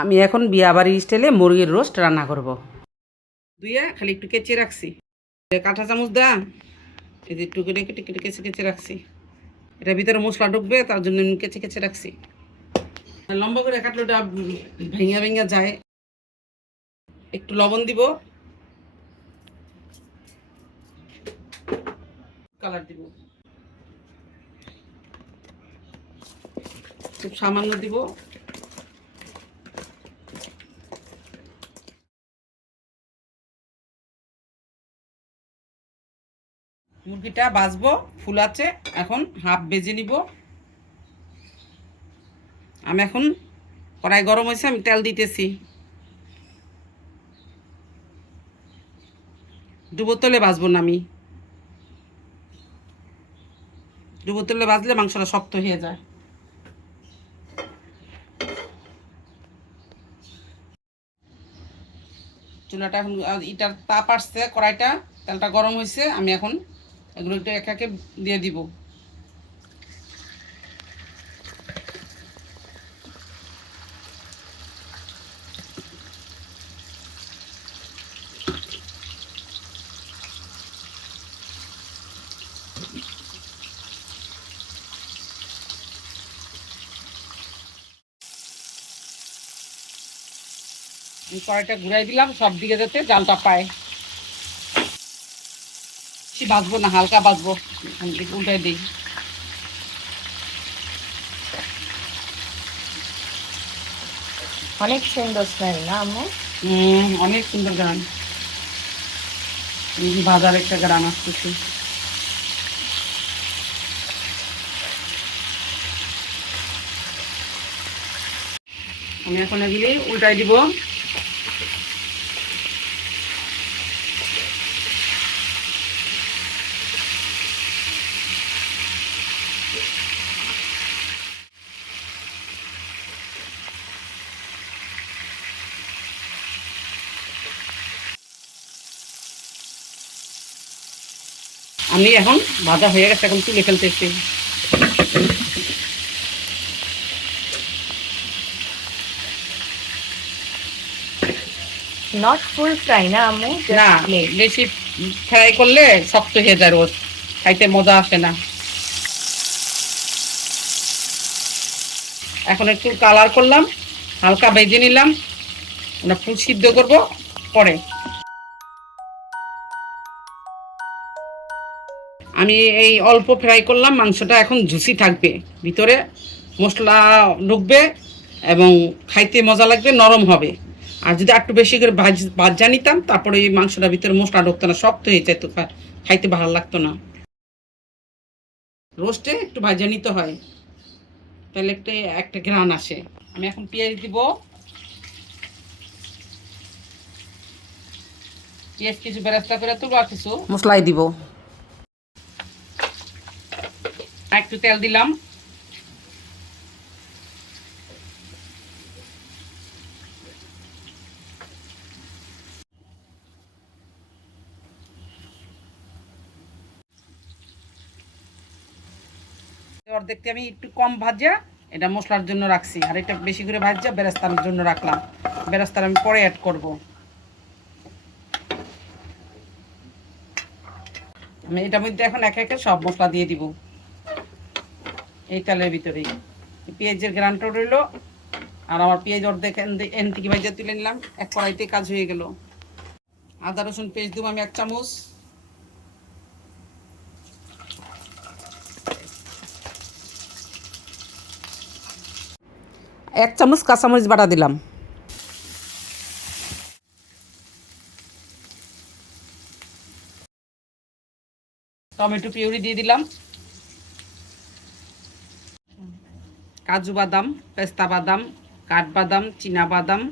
আমি এখন বিয়াবাড়ির স্টাইলে মুরগির রোস্ট রান্না করব। দুইয়া খালি একটু কেচে রাখছি। কাঁটা চামচ দা, এই যে একটু কেটে কেটে কেচে কেচে রাখছি। এটা ভিতরে মশলা ঢুকবে, তার জন্য কেচে কেচে রাখছি। লম্বা করে কাটলে ওটা ভেঙে ভেঙে যায়। একটু লবণ দিব। কালার দিব। খুব সামান্য দিব। মুরগিটা বাজবো ফুল আছে, এখন হাফ বেজে নিব। আমি এখন কড়াই গরম হয়েছে, আমি তেল দিতেছি। ডুবো তলে বাজবো না আমি। ডুবো তলে বাজলে মাংসটা শক্ত হয়ে যায়। চুলাটা এখন ইটার তাপ আসছে কড়াইটা, তেলটা গরম হয়েছে, আমি এখন এগুলো একটু এক একে দিয়ে দিব। কড়াইটা ঘুরাই দিলাম সব দিকে যাতে জালটা পায়। বেশি বাজবো না হালকা দিকে উল্টাই দিই। অনেক সুন্দর স্মেল না হুম অনেক সুন্দর গান। বাজার একটা গ্রাম আসতেছে। আমি এখন এগুলি উল্টাই দিব। আমি এখন ভাজা হয়ে গেছে এখন তুলে ফেলতেছি। নট ফুল ফ্রাই না just না বেশি ফ্রাই করলে শক্ত হয়ে যায় রোজ। খাইতে মজা আসে না। এখন একটু কালার করলাম হালকা ভেজে নিলাম। ফুল সিদ্ধ করব পরে। আমি এই অল্প ফ্রাই করলাম, মাংসটা এখন জুসি থাকবে। ভিতরে মশলা ঢুকবে এবং খাইতে মজা লাগবে, নরম হবে। আর যদি একটু বেশি করে ভাজ, ভাজা নিতাম, তারপরে এই মাংসটার ভিতরে মশলা ঢুকতো না, শক্ত হয়ে যেত খাইতে ভালো লাগতো না। রোস্টে একটু ভাজা নিতে হয়। তাহলে একটা একটা ঘ্রাণ আসে। আমি এখন পেঁয়াজ দিব। পেঁয়াজ কিছু বেরাস্তা করে তুলবো আর কিছু। মশলাই দিব আর একটু তেল দিলাম। অর্ধেকটি আমি একটু কম ভাজা, এটা মশলার জন্য রাখছি। আর এটা বেশি করে ভাজা, বেরেস্তার জন্য রাখলাম। বেরাস্তার আমি পরে অ্যাড করব। আমি এটার মধ্যে এখন এক একে সব মশলা দিয়ে দিব। এই তেলের ভিতরেই। পেঁয়াজের গ্রানটা রইল আর আমার পেঁয়াজ অর্ধেক এন থেকে ভাজা তুলে নিলাম, এক কড়াইতে কাজ হয়ে গেল। আদা, রসুন পেস্ট দেবো আমি এক চামচ। এক চামচ কাঁচামরিচ বাটা দিলাম। টমেটো পিউরি দিয়ে দিলাম। কাজু বাদাম, পেস্তা বাদাম কাঠবাদাম চীনা বাদাম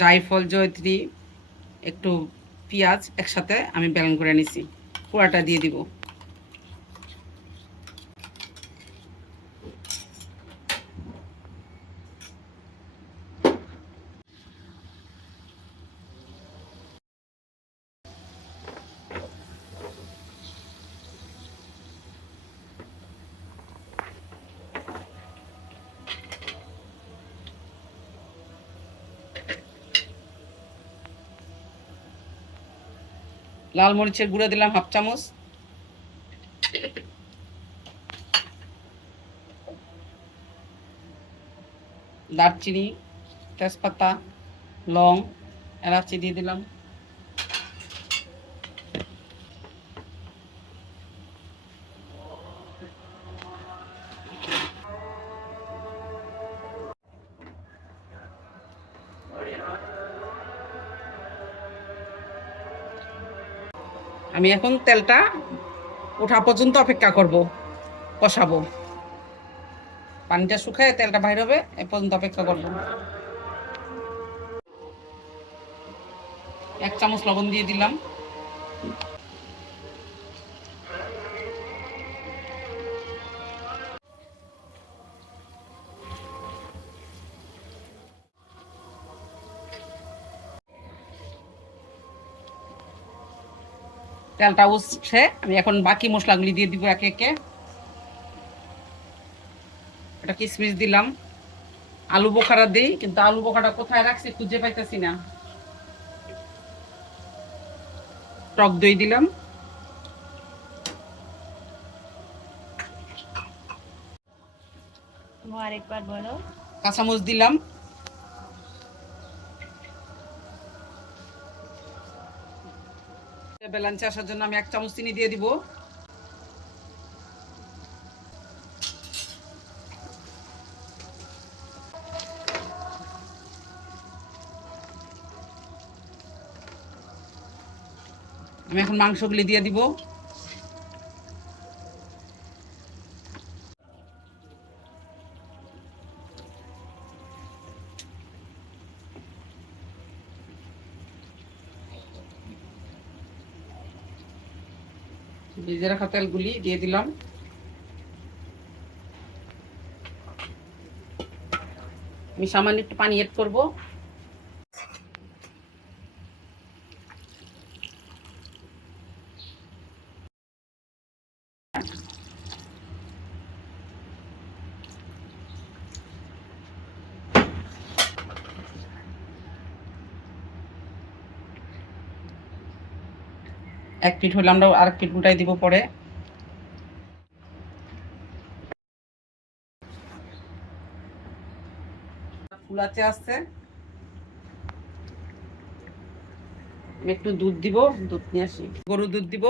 জায়ফল জয়ত্রী, একটু পেঁয়াজ একসাথে আমি ব্যালেন করে নিছি। পুরাটা দিয়ে দিব। লাল মরিচের গুঁড়ো দিলাম হাফ চামচ। দারচিনি তেজপাতা লং এলাচি দিয়ে দিলাম। আমি এখন তেলটা ওঠা পর্যন্ত অপেক্ষা করব, কষাবো। পানিটা শুকায় তেলটা বাইর হবে, এ পর্যন্ত অপেক্ষা করব। এক চামচ লবণ দিয়ে দিলাম। তেলটা উঠছে আমি এখন বাকি মশলাগুলি দিয়ে দিব একে একে। এটা কিশমিশ দিলাম। আলু বোখারা দিই কিন্তু আলু বোখাটা কোথায় রাখছি খুঁজে পাইতেছি না। টক দই দিলাম। আরেকবার বলো। কাঁচামচ দিলাম। বেলাঞ্চে আসার জন্য আমি এক চামচ চিনি দিয়ে দিব। আমি এখন মাংসগুলি দিয়ে দিব। ভেজে রাখা তেলগুলি দিয়ে দিলাম। আমি সামান্য একটু পানি এড করব। এক পিঠ হলে আমরা আরেক পিঠ উল্টাই দিব পরে। ফুলাতে আসছে একটু দুধ দিব, দুধ নিয়ে আসি। গরুর দুধ দিব।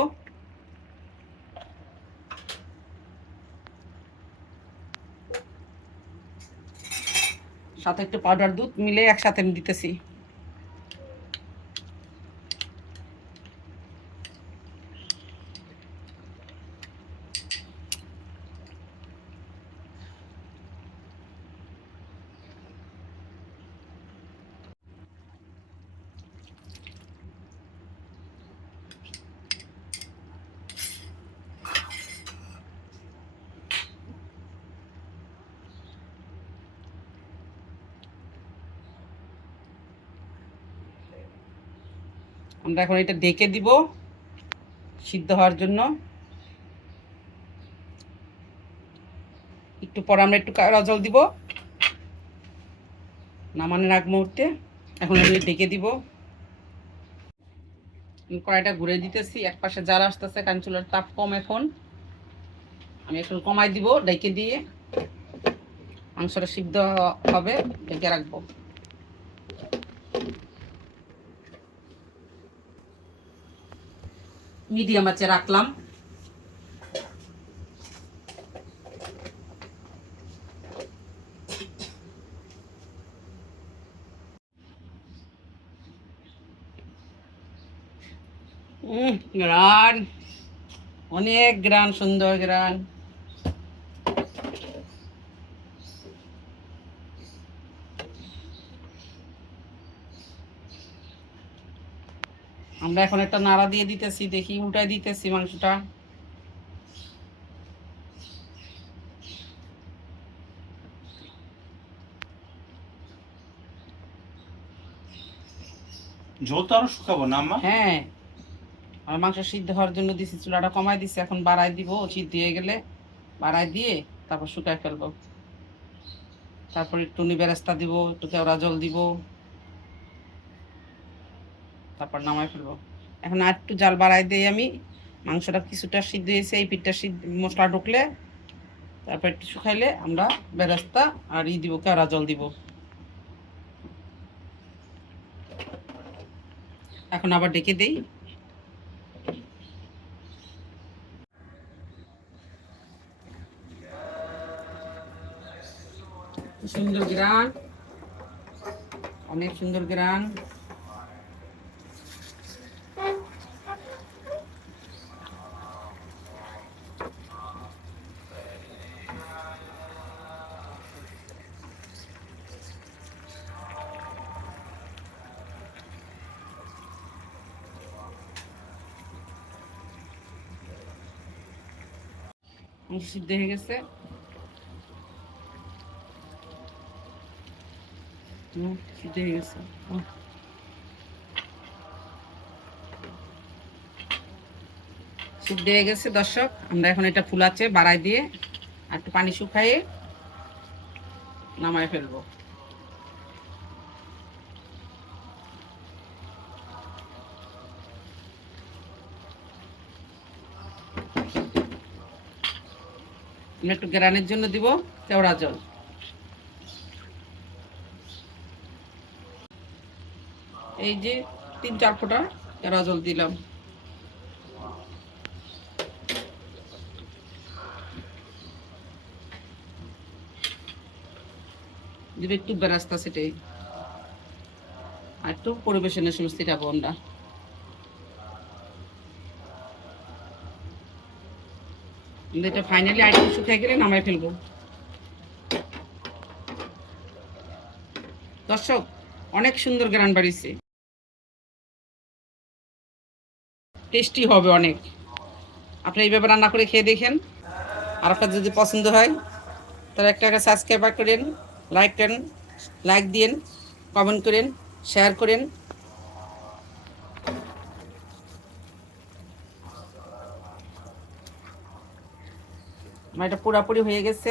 সাথে একটু পাউডার দুধ মিলে একসাথে আমি দিতেছি। আমরা এখন এটা ডেকে দিব সিদ্ধ হওয়ার জন্য। একটু পরে আমরা একটু জল দিব। নামানোর আগ মুহূর্তে এখন আমি ডেকে দিব। কড়াইটা ঘুরে দিতেছি, এক পাশে জাল আসতেছে, কারণ চুলার তাপ কম এখন। আমি একটু কমাই দিব, ডেকে দিয়ে মাংসটা সিদ্ধ হবে ডেকে রাখব। মিডিয়াম আছে রাখলাম। গ্রান। অনেক গ্রান সুন্দর গ্রান। আমরা এখন একটা নাড়া দিয়ে দিতেছি দেখি উল্টাই দিতেছি মাংসটা। ঝোল তো আরও শুকাবো না হ্যাঁ আর মাংস সিদ্ধ হওয়ার জন্য দিছি চুলাটা দিছি এখন দিব সিদ্ধ হয়ে গেলে বাড়াই দিয়ে তারপর শুকাই ফেলব। তারপর একটু বেরেস্তা দিব একটু কেওড়া জল দিব। তারপর নামাই ফেলব। এখন আর একটু জাল বাড়াই দিই আমি। মাংসটা কিছুটা সিদ্ধ হয়েছে, এই পিঠটা সিদ্ধ, মশলা ঢুকলে তারপর একটু শুকাইলে আমরা বেরাস্তা আর ই দিব, কেওড়া জল দিব। এখন আবার ডেকে দেই। সুন্দর গ্রান। অনেক সুন্দর গ্রান। সিদ্ধ হয়ে গেছে। সিদ্ধ হয়ে গেছে। সিদ্ধ হয়ে গেছে দর্শক। আমরা এখন এটা ফুলাচ্ছে বাড়াই দিয়ে। আর একটু পানি শুকাইয়ে নামায় ফেলব। আমরা একটু গ্রানের জন্য দিব কেওড়া জল। এই যে তিন চার ফোঁটা কেওড়া জল দিলাম। একটু বেরাস্তা সেটাই। আর একটু পরিবেশনের ছিটাবো আমরা কিন্তু এটা ফাইনালি আইটেম শুকিয়ে গেলে নামাই ফেলব। দর্শক, অনেক সুন্দর গ্রান বাড়িছে টেস্টি হবে অনেক। আপনি এইভাবে রান্না করে খেয়ে দেখেন। আর আপনার যদি পছন্দ হয়, তাহলে একটা একটা সাবস্ক্রাইব করেন লাইক করেন লাইক দিন কমেন্ট করেন শেয়ার করেন। আমার এটা পুরাপুরি হয়ে গেছে।